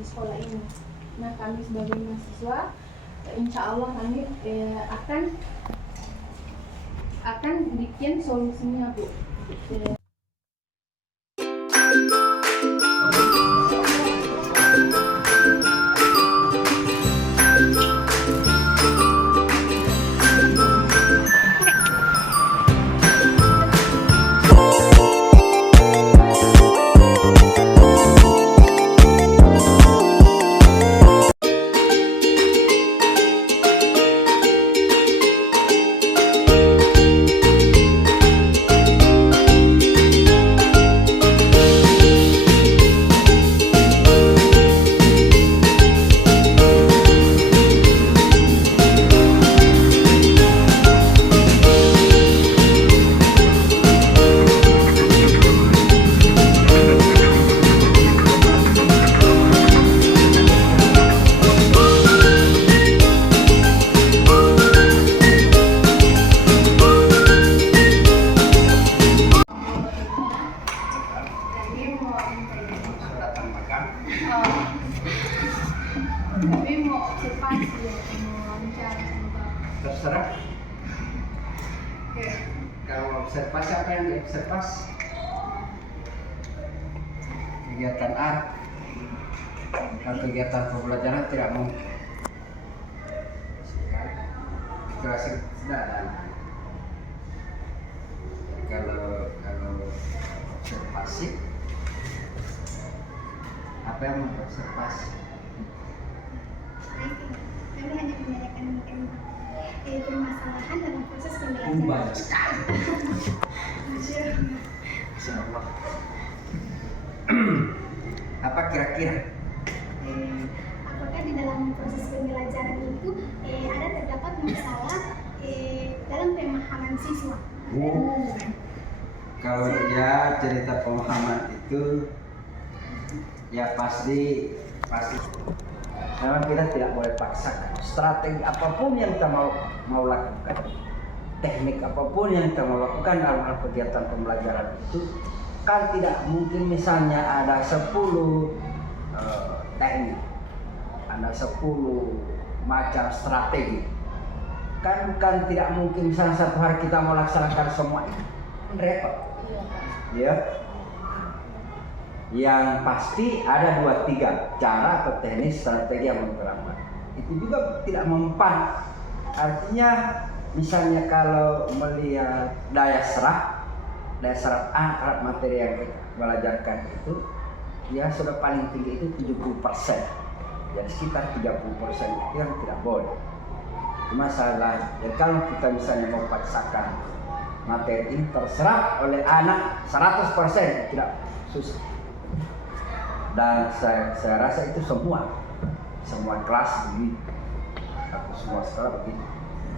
di sekolah ini. Nah, kami sebagai mahasiswa, insya Allah kami akan bikin solusinya, Bu. Tapi mau observasi ya, mau wawancara sama terserah. Oke. Kalau observasi, apa yang diobservasi? Kegiatan art atau kegiatan pembelajaran tidak mungkin. Itu sudah ada. Kalau observasi, apa yang mau observasi? Kami hanya menanyakan permasalahan dalam proses pembelajaran. Banyak sekali. Insya Allah. Apa kira-kira? Apakah di dalam proses pembelajaran itu ada terdapat masalah dalam pemahaman siswa? Kalau dia cerita pemahaman itu, ya pasti. Memang kita tidak boleh paksakan. Strategi apapun yang kita mau lakukan, teknik apapun yang kita mau lakukan dalam hal kegiatan pembelajaran itu, kan tidak mungkin misalnya ada 10 teknik, ada 10 macam strategi. Kan tidak mungkin misalnya satu hari kita mau laksanakan semua itu, repot. Ya. Yang pasti ada 2-3 cara atau teknik strategi yang diterapkan. Itu juga tidak mempan. Artinya misalnya kalau melihat daya serap alat materi yang kita belajarkan itu, ya sudah paling tinggi itu 70%. Jadi sekitar 30% itu yang tidak boleh. Masalah, ya kalau kita misalnya mau paksakan materi ini terserap oleh anak 100%, tidak susah. Dan saya rasa itu semua kelas begitu, atau semua sekolah begitu.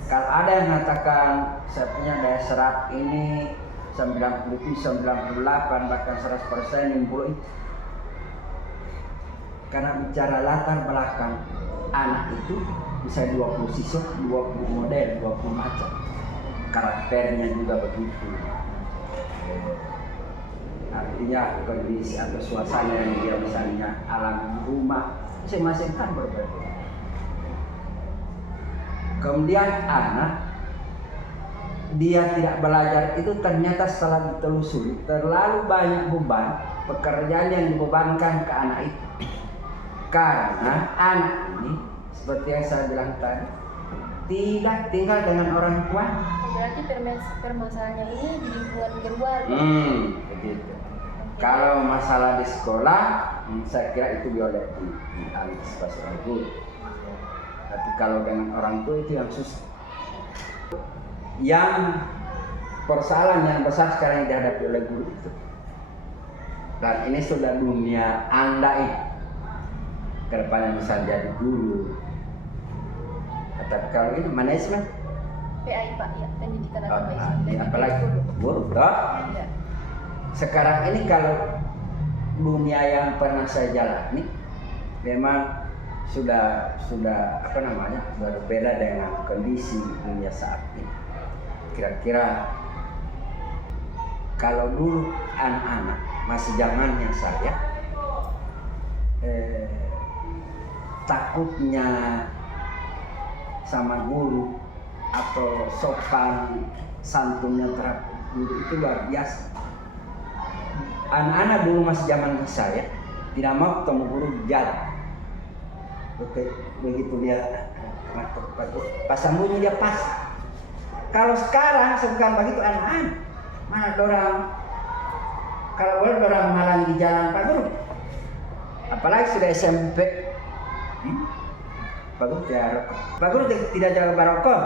Kalau ada yang mengatakan saya punya daya serap ini 97, 98, bahkan 100%, 60 itu, karena bicara latar belakang anak itu bisa 20 siswa, 20 model, 20 macam, karakternya juga begitu. Artinya kondisi atau suasana yang dia misalnya alami di rumah masing-masing kan berbeda. Kemudian anak dia tidak belajar itu ternyata setelah ditelusuri terlalu banyak beban pekerjaan yang dibebankan ke anak itu. Karena anak ini seperti yang saya bilang tadi tidak tinggal dengan orang tua. Berarti permasalahannya ini di lingkungan keluarga. Begitu. Kalau masalah di sekolah, saya kira itu boleh diantisipasi oleh guru. Tapi kalau dengan orang tua itu yang susah. Yang persoalan yang besar sekarang yang dihadapi oleh guru itu. Dan ini sudah dunia Anda ini. Kedepannya misal jadi guru. Tapi kalau ini manajemen. PAI Pak, ya, pendidikan agama Islam. Apalagi guru, toh? Ya. Sekarang ini kalau dunia yang pernah saya jalani memang sudah berbeda dengan kondisi dunia saat ini. Kira-kira kalau dulu anak-anak masih zamannya saya takutnya sama guru atau sopan santunnya terhadap guru itu luar biasa. Anak-anak dulu masih zaman saya tidak mau ketemu guru di jalan. Begitu dia pas sambungnya dia pas. Kalau sekarang bukan begitu anak-anak. Mana dorang kalau boleh dorang malam di jalan Pak Guru. Apalagi sudah SMP. Pak Guru tidak rokok. Pak Guru tidak jaga barokok.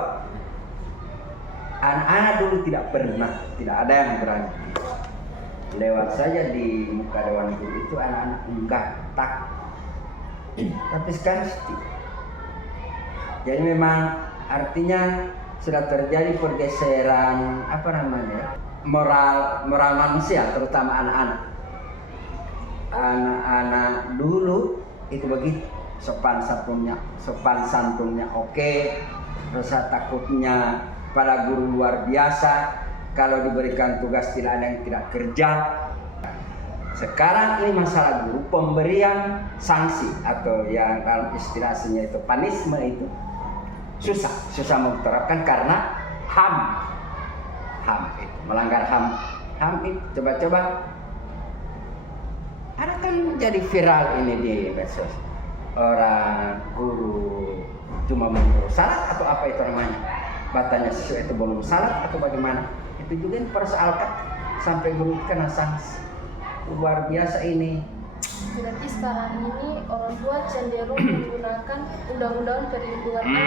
Anak-anak dulu tidak pernah, tidak ada yang berani. Lewat saja di muka dewan guru itu anak-anak enggak tak. Tapi sekarang jadi memang artinya sudah terjadi pergeseran moral manusia, terutama anak-anak. Anak-anak dulu itu begitu, sopan santunnya oke, rasa takutnya pada guru luar biasa. Kalau diberikan tugas tidak ada yang tidak kerja. Sekarang ini masalah guru, pemberian sanksi atau yang dalam istilahnya itu punishment itu susah diterapkan karena HAM itu melanggar HAM itu coba ada kan jadi viral ini di medsos, orang guru cuma menyuruh salat atau apa itu namanya, batanya siswa itu belum salat atau bagaimana, itu juga dipersoalkan sampai guru kena sanksi. Luar biasa ini. Berarti sekarang ini orang tua cenderung menggunakan undang-undang perlindungan anak,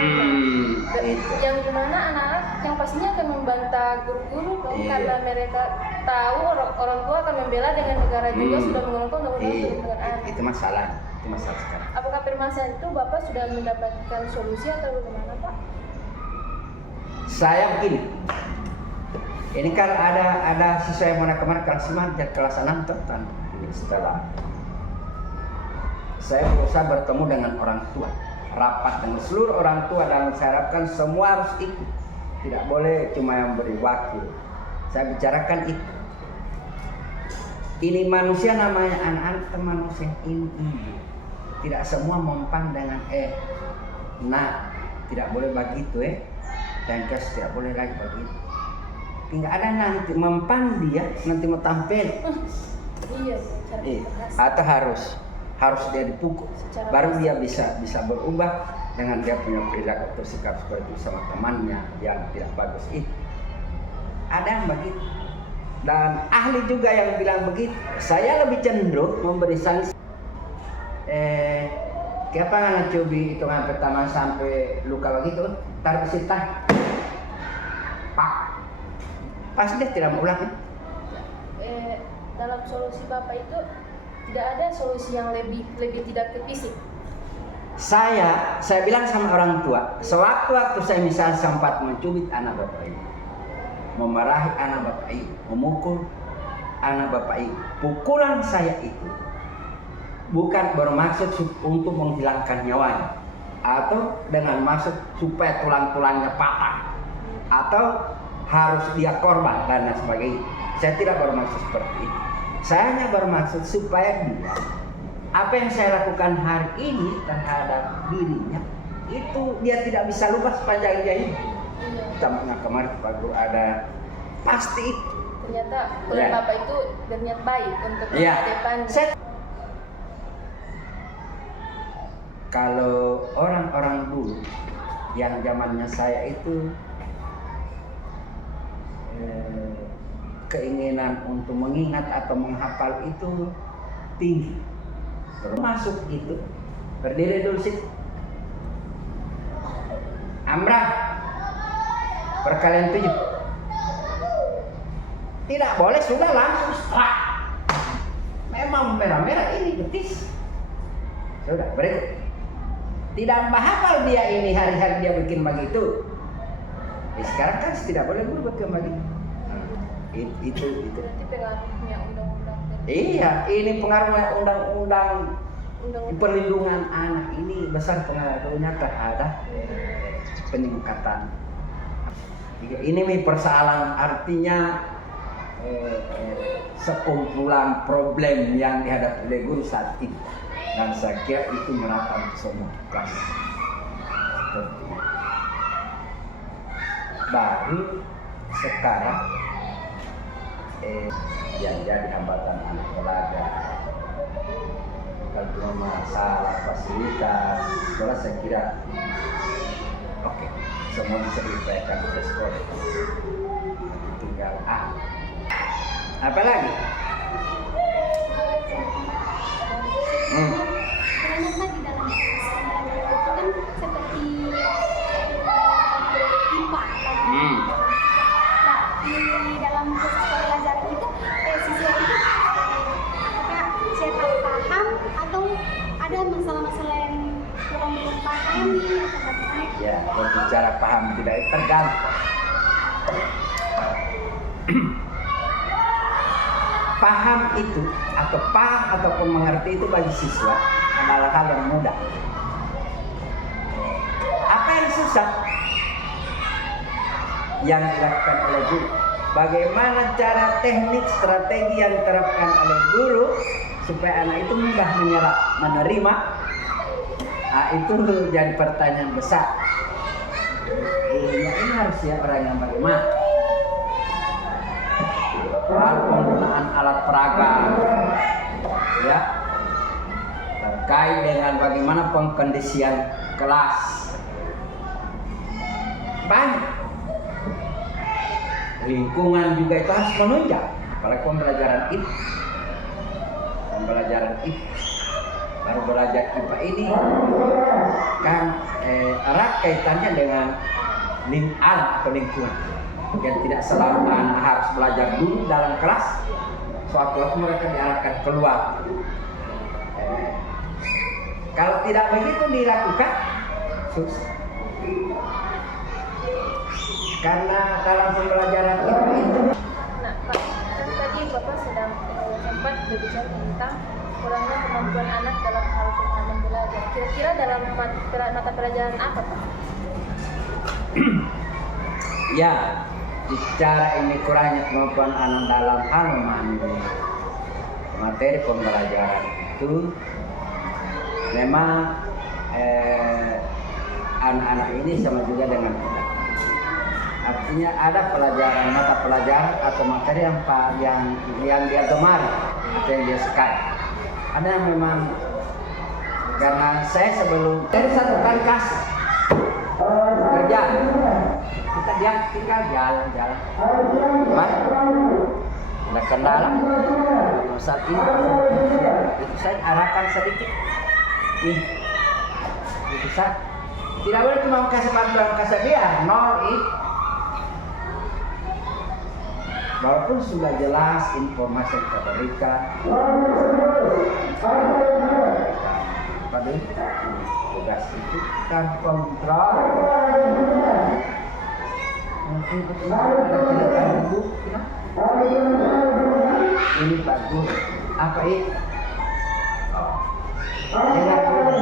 yang dimana anak-anak yang pastinya akan membantah guru-guru karena mereka tahu orang tua akan membela dengan negara juga sudah menggunakan undang-undang perlindungan anak. Itu masalah sekarang. Apakah permasalahan itu Bapak sudah mendapatkan solusi atau bagaimana Pak? Saya begini. Ini kan ada siswa yang mau kemarin kelas 5 dan kelas 6 total. Setelah saya berusaha bertemu dengan orang tua, rapat dengan seluruh orang tua, dan saya harapkan semua harus ikut. Tidak boleh cuma yang beri wakil. Saya bicarakan itu. Ini manusia namanya anak-anak manusia ini. Tidak semua mempan dengan nah, tidak boleh begitu dan gas tidak boleh lagi begitu. Tidak ada nanti mempan dia nanti mau tampil. Iya. Atau harus dia dipukul, baru dia bisa berubah dengan dia punya perilaku atau sikap seperti itu sama temannya yang tidak bagus itu. Ada yang begitu. Dan ahli juga yang bilang begitu. Saya lebih cenderung memberi sanksi. Kenapa nggak cobi hitungan pertama sampai luka begitu, taruh di situ, pak. Pasti dia tidak mau ulang. Dalam solusi Bapak itu tidak ada solusi yang lebih tidak ke fisik. Saya bilang sama orang tua, sewaktu-waktu saya misalnya sempat mencubit anak Bapak Ibu, memarahi anak Bapak Ibu, memukul anak Bapak Ibu, pukulan saya itu bukan bermaksud untuk menghilangkan nyawanya atau dengan maksud supaya tulang-tulangnya patah atau harus dia korban dan sebagainya. Saya tidak bermaksud seperti itu. Saya hanya bermaksud supaya dia, apa yang saya lakukan hari ini terhadap dirinya itu dia tidak bisa lupa sepanjang dia hidup. Contohnya kemarin Pak Guru ada pasti itu. Ternyata Bapak itu berniat baik untuk depan. Kalau orang-orang dulu yang zamannya saya itu keinginan untuk mengingat atau menghafal itu tinggi, termasuk itu berdiri dulu situ. Amrah perkalian 7 tidak boleh sudah langsung strak. Memang merah-merah ini betis. Sudah berikut. Tidak menghafal dia ini hari-hari dia bikin begitu. Sekarang kan tidak boleh berbuat begitu. Itu. Berarti pengaruhnya undang-undang. Iya, ini pengaruhnya undang-undang perlindungan anak ini besar pengaruhnya terhadap peningkatan. Ini persoalan artinya sekumpulan problem yang dihadapi oleh guru saat ini. Dan saya kira itu merata untuk semua kelas. Seperti itu. Baru sekarang yang jadi hambatan anak belajar, kalau cuma masalah fasilitas sekolah, saya kira oke, semua bisa diupayakan oleh sekolah. Tinggal apa lagi? Banyak lagi dalam sekolah itu kan seperti IPA. Nah, di dalam proses pembelajaran itu siswa itu apakah cepat paham atau ada masalah-masalah yang kurang dipahami atau bagaimana? Ya, berbicara paham tidak tergantung. Paham itu atau paham ataupun mengerti itu bagi siswa adalah hal yang mudah. Apa yang susah? Yang dilakukan oleh guru. Bagaimana cara teknik strategi yang diterapkan oleh guru supaya anak itu mudah menyerap, menerima. Itu jadi pertanyaan besar. Gurunya ini harus siap orang yang bagaimana. Soal penggunaan alat peraga, ya, terkait dengan bagaimana pengkondisian kelas, banyak. Lingkungan juga itu harus menunjang. Apalagi pembelajaran baru belajar IPA ini kan erat kaitannya dengan alam atau lingkungan. Dan tidak selalu anak harus belajar dulu dalam kelas, suatu waktu mereka diarahkan keluar. Kalau tidak begitu dilakukan, susah. Karena dalam pembelajaran itu. Nah, Pak, kan tadi Bapak sedang sempat berbicara tentang kurangnya kemampuan anak dalam hal pemahaman belajar. Kira-kira dalam mata pelajaran apa, Pak? Ya, bicara ini kurangnya kemampuan anak dalam hal memahami materi pembelajaran itu, memang anak-anak ini sama juga dengan kita. Artinya ada mata pelajaran atau materi yang dia gemari atau yang dia sukai. Ada yang memang, karena saya sebelum dari satu kali kasih kerja, dia tinggal jalan-jalan. Ada kendala saat ini, itu saya arahkan sedikit. Ini, itu saya tidak boleh cuma kasih bantuan kasih biar nol itu. Walaupun sudah jelas informasi yang kita berikan, pada tugas itu kan kontrol. Mungkin ada cerita dulu, ini Pak Guru, apa itu? Dengar dulu,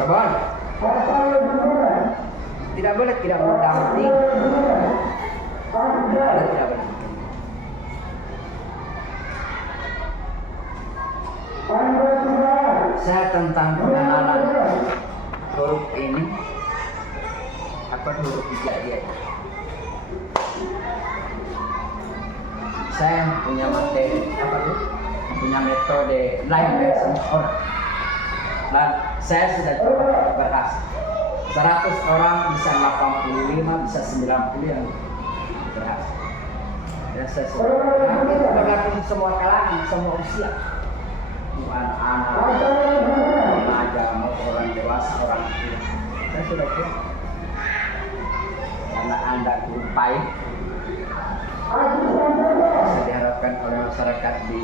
Kabon. Tidak boleh tidak mendampingi. Tidak boleh. Saya tentang pengenalan huruf ini, apa huruf hijaiyah. Saya punya materi, punya metode lain dari semua orang. Dan saya sudah coba berhasil. 100 orang bisa 85, bisa 90 yang berhasil. Dan saya sudah itu berlaku di semua kalangan, semua usia. Anak-anak, remaja, orang dewasa, orang tua. Saya sudah coba. Karena Anda berupaya, bisa diharapkan oleh masyarakat di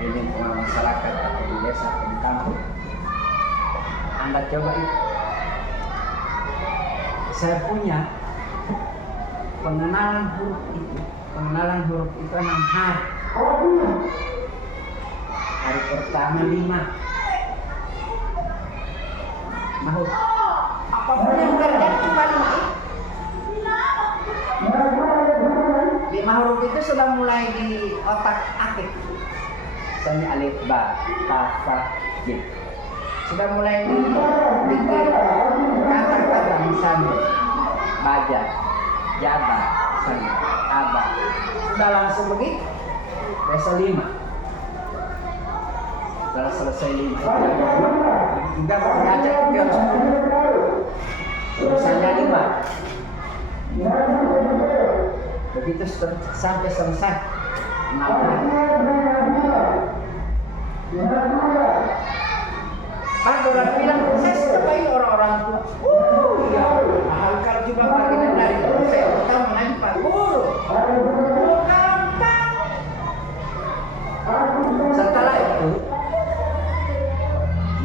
lingkungan masyarakat atau di desa atau di kampung. Anda coba itu. Saya punya pengenalan huruf itu. Pengenalan huruf itu 6 hari. Hari pertama 5. Mau apapun yang terjadi cuma 5 itu. 5 huruf itu sudah mulai di otak atik. misalnya alif ba, ta, sa, jim. Sudah mulai bikin kata-kata misalnya baja, jaba, misalnya aba. Sudah langsung begitu. Besok 5. Setelah selesai 5, juga belajar ke 10. Misalnya 5. Begitu sampai selesai. 6. Ada orang bilang, saya suka pakai orang-orang tua. Ya, hal kalau juga bagian dari itu saya utama lagi Pak Guru. Gampang. Setelah itu,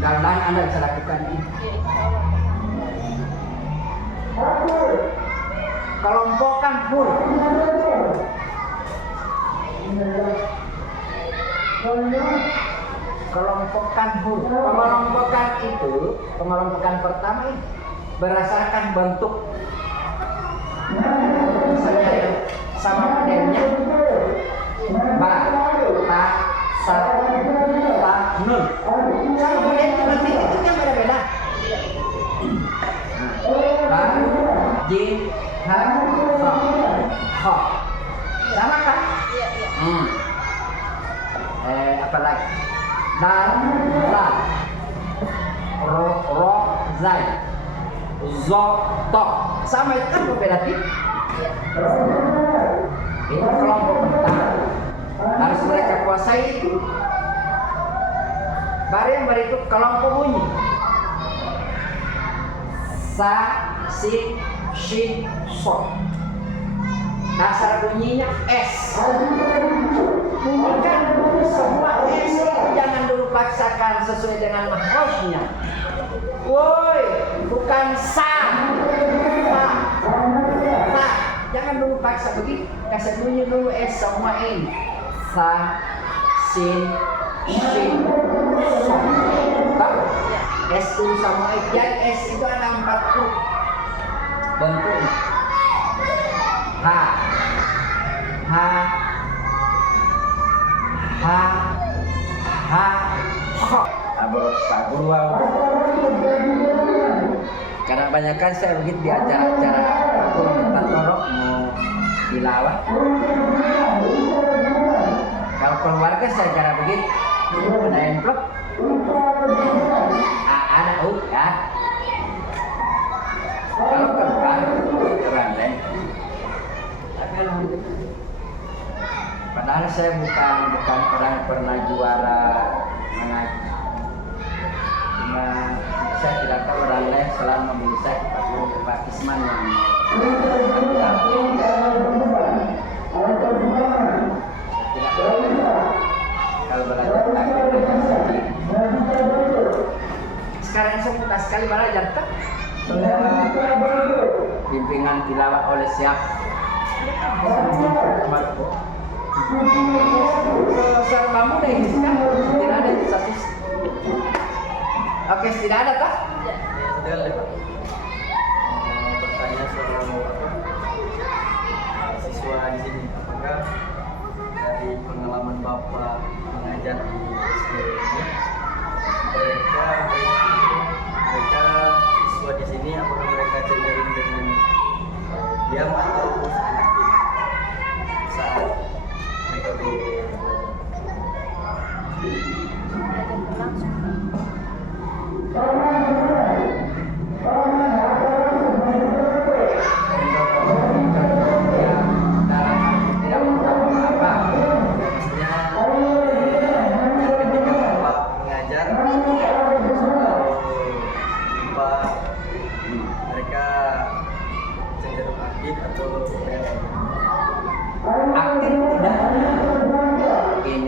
gampang Anda bisa lakukan ini. Kelompokkan huruf. Kelompokkan huruf. Pengelompokan itu, pengelompokan pertama ini berdasarkan bentuk. Misalnya yang sama modelnya ba, ta, sa, ta, nun. Sama model itu nanti itu yang beda-beda. Ba, jim, ha, fa, ha. Sama kan? Iya. Apa lagi? Dan, la, ro, zai, zo, to. Sama itu kan berbeda tipis. Itu kelompok pertama. Harus mereka kuasai itu. Baru yang berikut kelompok bunyi. Sa, si, shin, so. Dasar bunyinya S. Bunyikan semua S itu jangan dulu paksakan sesuai dengan mahrofnya. Woi, bukan sa, ta. Jangan dulu paksa begitu. Kasih bunyi dulu S semua ini. Sa, sin, shin, so. Tak? S dulu sama I. Jadi S itu ada 40 bentuknya. Ha, ha, ha, ha, ho. Pak Guru. Karena kebanyakan saya begitu di acara-acara aku minta tolong mau tilawah. Kalau keluarga saya cara begitu, ada amplop, ada ya. Kalau keluar orang lain. Padahal saya bukan orang pernah juara mengaji. Cuma saya tidak tahu orang lain selama membeli saya Pak Isman yang tidak tahu kalau belajar lagi. Sekarang saya suka sekali belajar tak? Bimbingan tilawah oleh siapa? Serbamu deh ini kan tidak ada satu. Oke, tidak ada tak? Tidak ada Pak. Bertanya soal siswa di sini, apakah dari pengalaman Bapak mengajar di SD ini mereka siswa di sini apakah mereka cenderung dengan diam atau aktif saat metode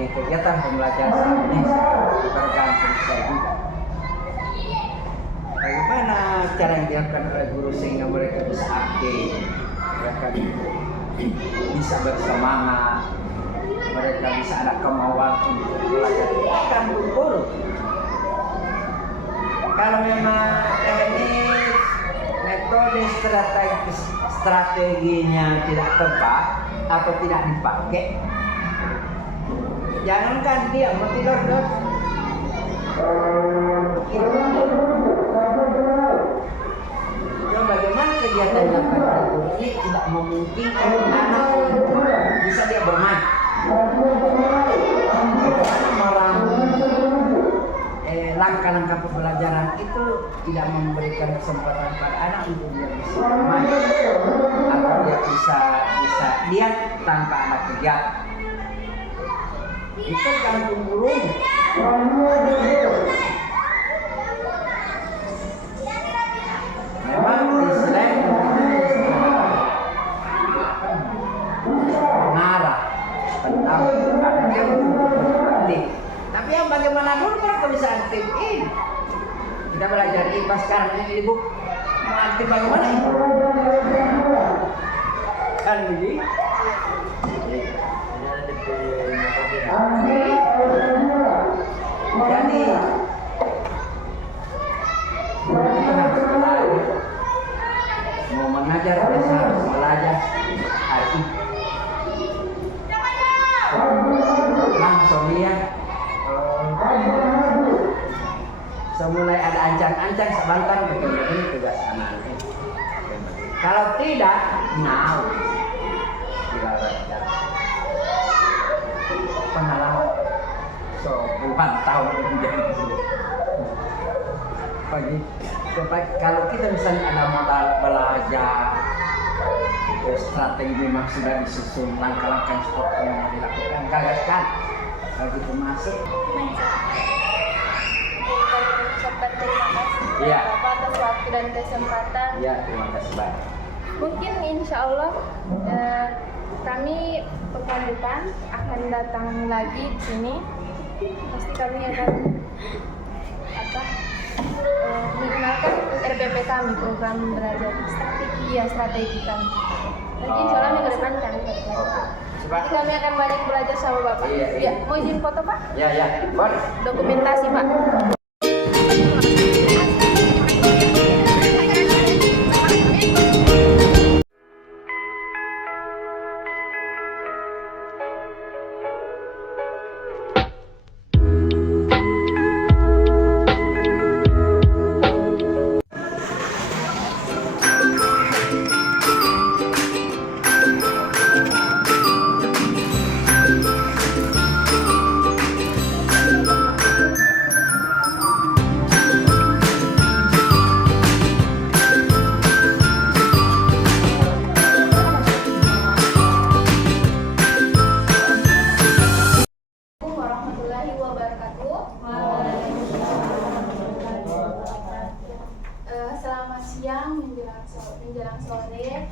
kegiatan pembelajaran ini tergantung saya juga. Bagaimana cara yang dilakukan oleh guru sehingga mereka bisa aktif, mereka bisa bersemangat, mereka bisa ada kemauan untuk belajar. Tergantung guru. Kalau memang teknik, metode strateginya tidak tepat atau tidak dipakai, Jangankan dia mau tidur dong. Bagaimana kegiatan yang ini tidak memungkinkan anak bisa dia bermain. Bagaimana langkah-langkah pembelajaran itu tidak memberikan kesempatan pada anak untuk dia bisa bermain atau dia bisa lihat tanpa ada kegiatan. Itu gantung guru. Memang Islam mengarah tentang aktif. Tapi yang bagaimana dulu mereka bisa aktif ini? Kita belajar IPA sekarang ini ibu mau aktif bagaimana? Kan begitu? Jadi mau mengajar kita harus belajar hari langsung lihat semulai ada ancang-ancang sebentar betul ini tugas anak ini. Kalau tidak, now pengalaman puluhan tahun menjadi pagi. Kalau kita misalnya ada modal belajar, strategi memang sudah disusun langkah-langkah seperti yang mau dilakukan, gagaskan. Kalau kita masuk, Ucapkan terima kasih Iya. Bapak atas waktu dan kesempatan. ya terima kasih banyak. Mungkin insya Allah kami pekan depan akan datang lagi di sini. Pasti kami akan mengenalkan RPP kami, program belajar strategi kami. Nanti insya Allah minggu depan kami bertemu. Oke. Coba. Nanti kami akan banyak belajar sama Bapak. Iya. Ya, mau izin foto Pak? Ya, boleh. Dokumentasi Pak. Warahmatullahi wabarakatuh. Selamat siang menjelang sore.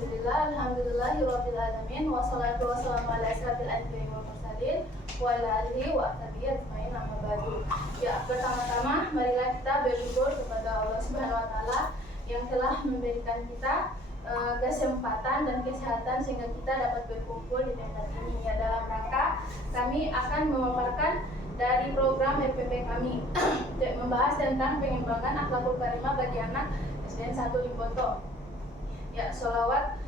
Seperti saat Alhamdulillahirobbilalamin wassalatu wassalamu ala asyrofil anbiya'i wal mursalin wa ala alihi wa ashabihi ajmain amma ba'du. Ya, pertama-tama marilah kita bersyukur kepada Allah Subhanahu wa taala yang telah memberikan kita kesempatan dan kesehatan sehingga kita dapat berkumpul di tempat ini. Ya, dalam rangka kami akan memaparkan dari program RPP kami membahas tentang pengembangan akhlakul karimah bagi anak SDN 1 Limboto. Ya, sholawat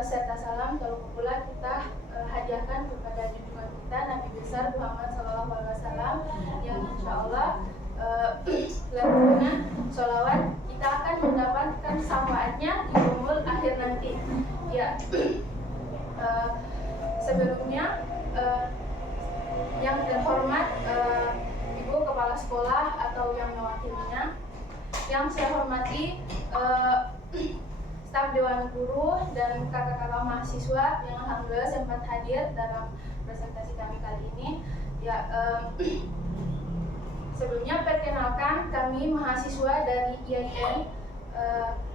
serta salam terpulang kita hadiahkan kepada junjungan kita Nabi besar Muhammad SAW yang insya Allah lanjutnya sholawat kita akan mendapatkan syafaatnya di umur akhir nanti. Ya, sebelumnya yang terhormat Ibu Kepala Sekolah atau yang mewakilinya, yang saya hormati staf Dewan Guru dan kakak-kakak mahasiswa yang alhamdulillah sempat hadir dalam presentasi kami kali ini. Ya, sebelumnya perkenalkan kami mahasiswa dari IAIN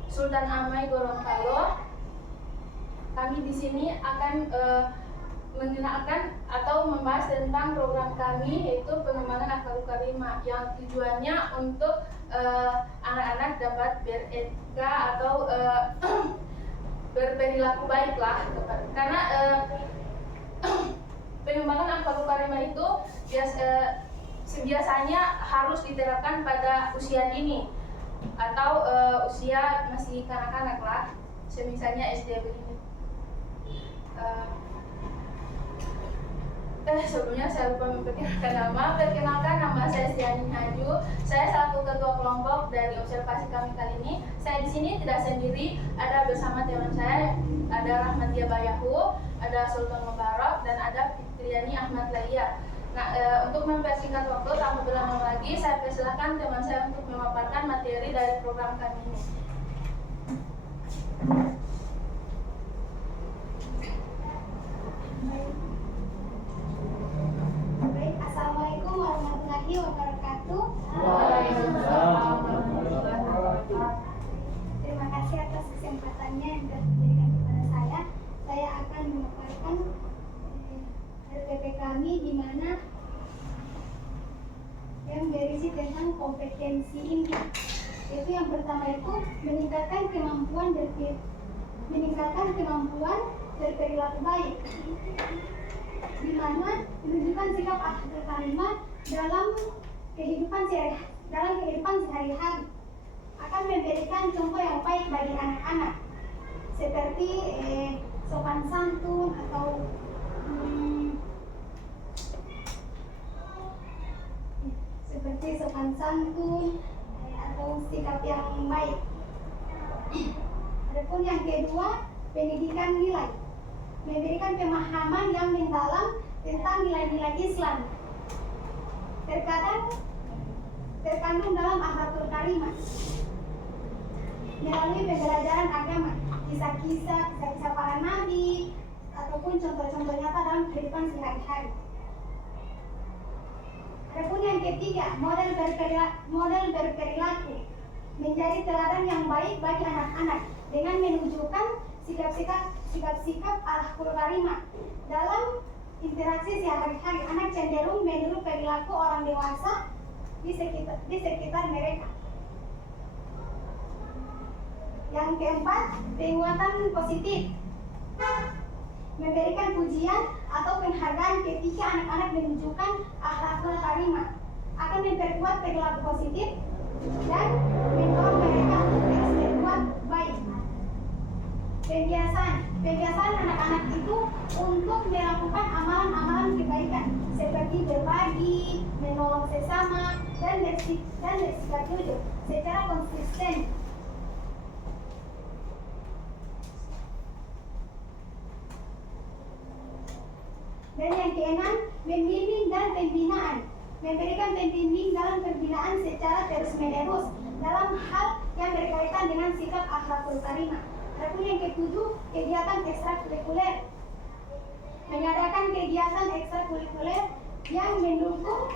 Sultan Amai Gorontalo. Kami di sini akan mengenalkan atau membahas tentang program kami yaitu pengembangan akhlakul karimah yang tujuannya untuk anak-anak dapat beretika atau berperilaku baik lah, karena pengembangan akhlakul karimah itu biasanya harus diterapkan pada usia dini atau usia masih kanak-kanak lah, Misalnya SD begini. Sebelumnya saya lupa memperkenalkan nama. Perkenalkan, nama saya Stiani Haju. Saya selaku ketua kelompok dari observasi kami kali ini. Saya di sini tidak sendiri, ada bersama teman saya, ada Rahmatia Bayahu, ada Sultan Mubarak, dan ada Fitriani Ahmad Laia. Nah, untuk mempersingkat waktu tanpa berlama lagi, saya persilakan teman saya untuk memaparkan materi dari program kami ini. Baik, Assalamualaikum warahmatullahi wabarakatuh. Terima kasih atas kesempatannya yang telah diberikan kepada saya. Saya akan memaparkan RPP kami di mana yang berisi tentang kompetensi inti. Itu yang pertama itu meningkatkan kemampuan berperilaku baik, di mana menunjukkan sikap akhlak karimah dalam kehidupan sehari-hari, akan memberikan contoh yang baik bagi anak-anak seperti sopan santun atau atau sikap yang baik. Adapun yang kedua, pendidikan nilai, memberikan pemahaman yang mendalam tentang nilai-nilai Islam, terkandung dalam akhlakul karimah melalui pembelajaran agama, kisah-kisah para nabi ataupun contoh-contoh nyata dalam kehidupan sehari-hari. Adapun yang ketiga, model berperilaku, menjadi teladan yang baik bagi anak-anak dengan menunjukkan sikap-sikap akhlakul karimah dalam interaksi sehari-hari. Anak cenderung meniru perilaku orang dewasa di sekitar mereka. Yang keempat, penguatan positif, memberikan pujian atau penghargaan ketika anak-anak menunjukkan akhlakul karimah, akan memperkuat perilaku positif dan mendorong mereka untuk terus berbuat baik. Pembiasaan anak-anak itu untuk melakukan amalan-amalan kebaikan seperti berbagi, menolong sesama, dan bersikap jujur secara konsisten. Dan yang keenam, membimbing dan pembinaan, memberikan pembimbing dalam pembinaan secara terus-menerus dalam hal yang berkaitan dengan sikap akhlakul karimah. Adapun yang ketujuh, kegiatan ekstrakurikuler, mengadakan kegiatan ekstrakurikuler yang mendukung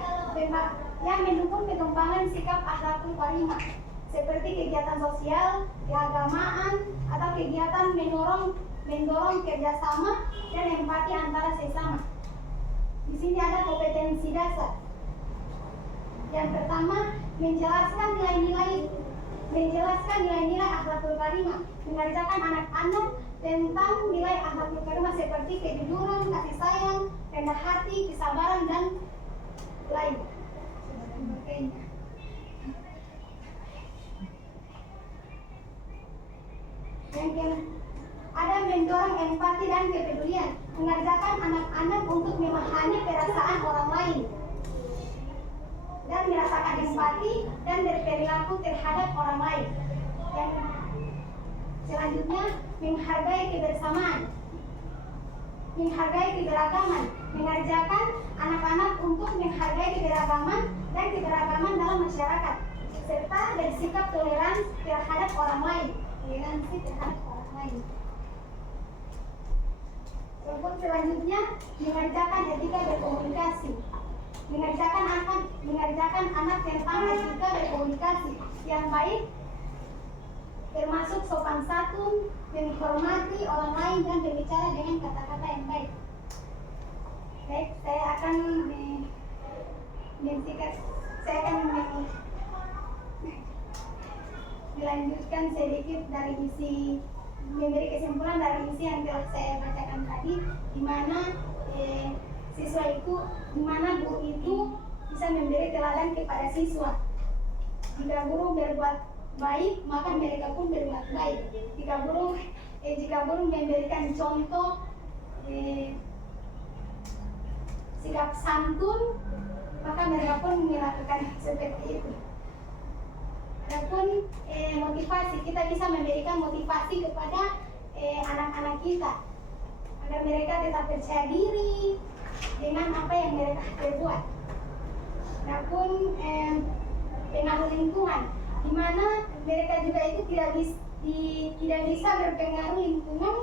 pengembangan sikap akhlakul karimah, seperti kegiatan sosial, keagamaan, atau kegiatan mendorong kerjasama dan empati antara sesama. Di sini ada kompetensi dasar. Yang pertama, menjelaskan nilai-nilai akhlakul karimah, mengajarkan anak-anak tentang nilai akhlakul karimah seperti kejujuran, kasih sayang, rendah hati, kesabaran, dan lain sebagainya. Ada mendorong empati dan kepedulian, mengajarkan anak-anak untuk memahami perasaan orang lain dan merasakan empati dan berperilaku terhadap orang lain. Yang selanjutnya, menghargai kebersamaan, menghargai keberagaman, mengajarkan anak-anak untuk menghargai keberagaman dan keberagaman dalam masyarakat, serta bersikap toleran terhadap orang lain. Toleransi terhadap orang lain. Walaupun selanjutnya, mengajarkan etika berkomunikasi, mengajarkan anak tentang etika berkomunikasi yang baik, termasuk sopan santun, menghormati orang lain, dan berbicara dengan kata-kata yang baik. Baik, saya akan melanjutkan sedikit dari isi, memberi kesimpulan dari isi yang telah saya bacakan tadi, di mana guru itu bisa memberi teladan kepada siswa. Jika guru berbuat baik, maka mereka pun berbuat baik. Jika guru jika belum memberikan contoh sikap santun, maka mereka pun melakukan seperti itu. Adapun motivasi, kita bisa memberikan motivasi kepada anak-anak kita agar mereka tetap percaya diri dengan apa yang mereka perbuat. Adapun pengaruh lingkungan, di mana mereka juga itu tidak bisa berpengaruh lingkungan.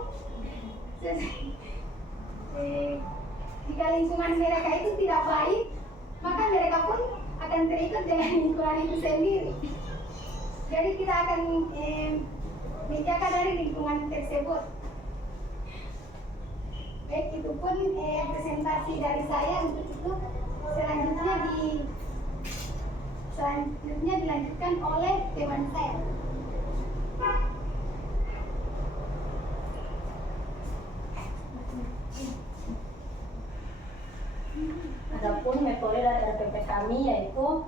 Jika lingkungan mereka itu tidak baik, maka mereka pun akan terikat dengan lingkungan itu sendiri. Jadi kita akan menjaga dari lingkungan tersebut. Baik, itu pun presentasi dari saya untuk itu. Selanjutnya dilanjutkan oleh teman saya. Adapun metode dari RPP kami yaitu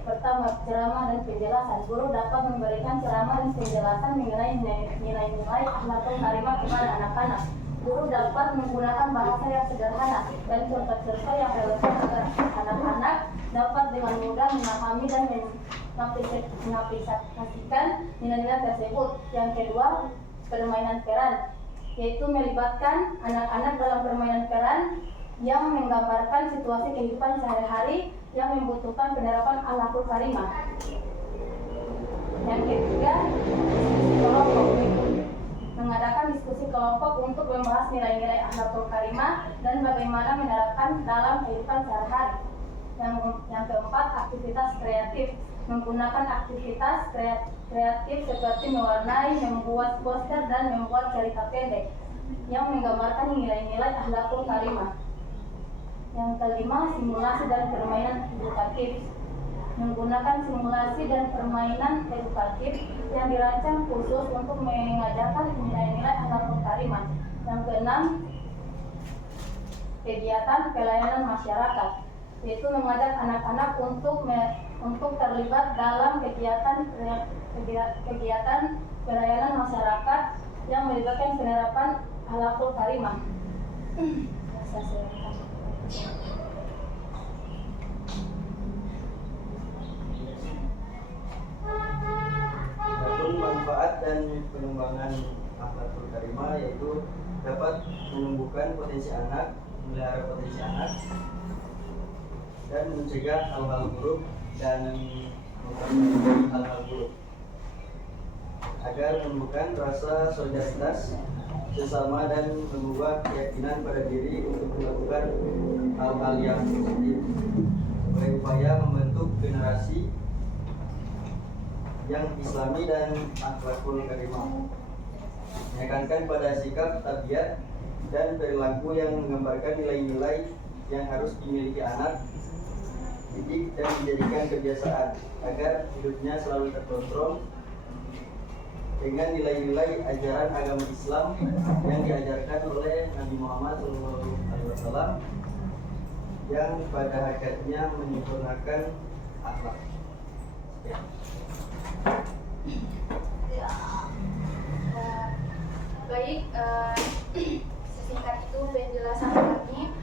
pertama, ceramah dan penjelasan. Guru dapat memberikan ceramah dan penjelasan mengenai nilai-nilai akhlakul karimah kepada anak-anak. Guru dapat menggunakan bahasa yang sederhana dan contoh-contoh yang relevan agar anak-anak dapat dengan mudah memahami dan mengaplikasikan nilai-nilai tersebut. Yang kedua, permainan peran, yaitu melibatkan anak-anak dalam permainan peran yang menggambarkan situasi kehidupan sehari-hari yang membutuhkan penerapan akhlakul karimah. Yang ketiga, diskusi kelompok, mengadakan diskusi kelompok untuk membahas nilai-nilai akhlakul karimah dan bagaimana menerapkan dalam kehidupan sehari-hari. Yang keempat, aktivitas kreatif, menggunakan aktivitas kreatif seperti mewarnai, membuat poster dan membuat cerita pendek yang menggambarkan nilai-nilai akhlakul karimah. Yang kelima, simulasi dan permainan edukatif, menggunakan simulasi dan permainan edukatif yang dirancang khusus untuk mengajarkan nilai-nilai akhlakul karimah. Yang keenam, kegiatan pelayanan masyarakat, yaitu mengajak anak-anak untuk terlibat dalam kegiatan pelayanan masyarakat yang melibatkan penerapan akhlakul karimah. Adapun manfaat dan pengembangan akhlakul karimah yaitu dapat menumbuhkan potensi anak, memelihara potensi anak, dan mencegah hal-hal buruk dan menghindari hal-hal buruk, agar menumbuhkan rasa solidaritas sesama dan mengubah keyakinan pada diri untuk melakukan hal-hal yang positif sebagai upaya membentuk generasi yang islami dan akhlakul karimah, menekankan pada sikap, tabiat, dan perilaku yang menggambarkan nilai-nilai yang harus dimiliki anak, didik dan dijadikan kebiasaan agar hidupnya selalu terkontrol dengan nilai-nilai ajaran agama Islam yang diajarkan oleh Nabi Muhammad SAW yang pada hakikatnya menyempurnakan akhlak. Baik, sesingkat itu penjelasan kami.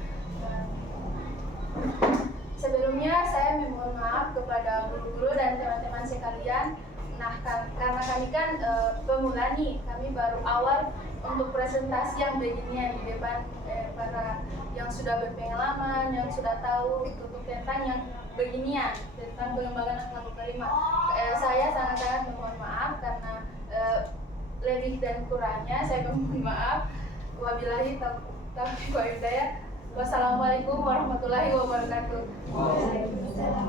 Sebelumnya saya memohon maaf kepada guru-guru dan teman-teman sekalian. Nah, karena kami kan pemula nih, kami baru awal untuk presentasi yang beginian di depan para yang sudah berpengalaman, yang sudah tahu untuk tentang yang beginian, tentang pengembangan akhlakul karimah. Saya sangat-sangat memohon maaf karena lebih dan kurangnya saya memohon maaf. Wabillahi taufiq wal hidayah. Wassalamualaikum warahmatullahi wabarakatuh. Waalaikumsalam.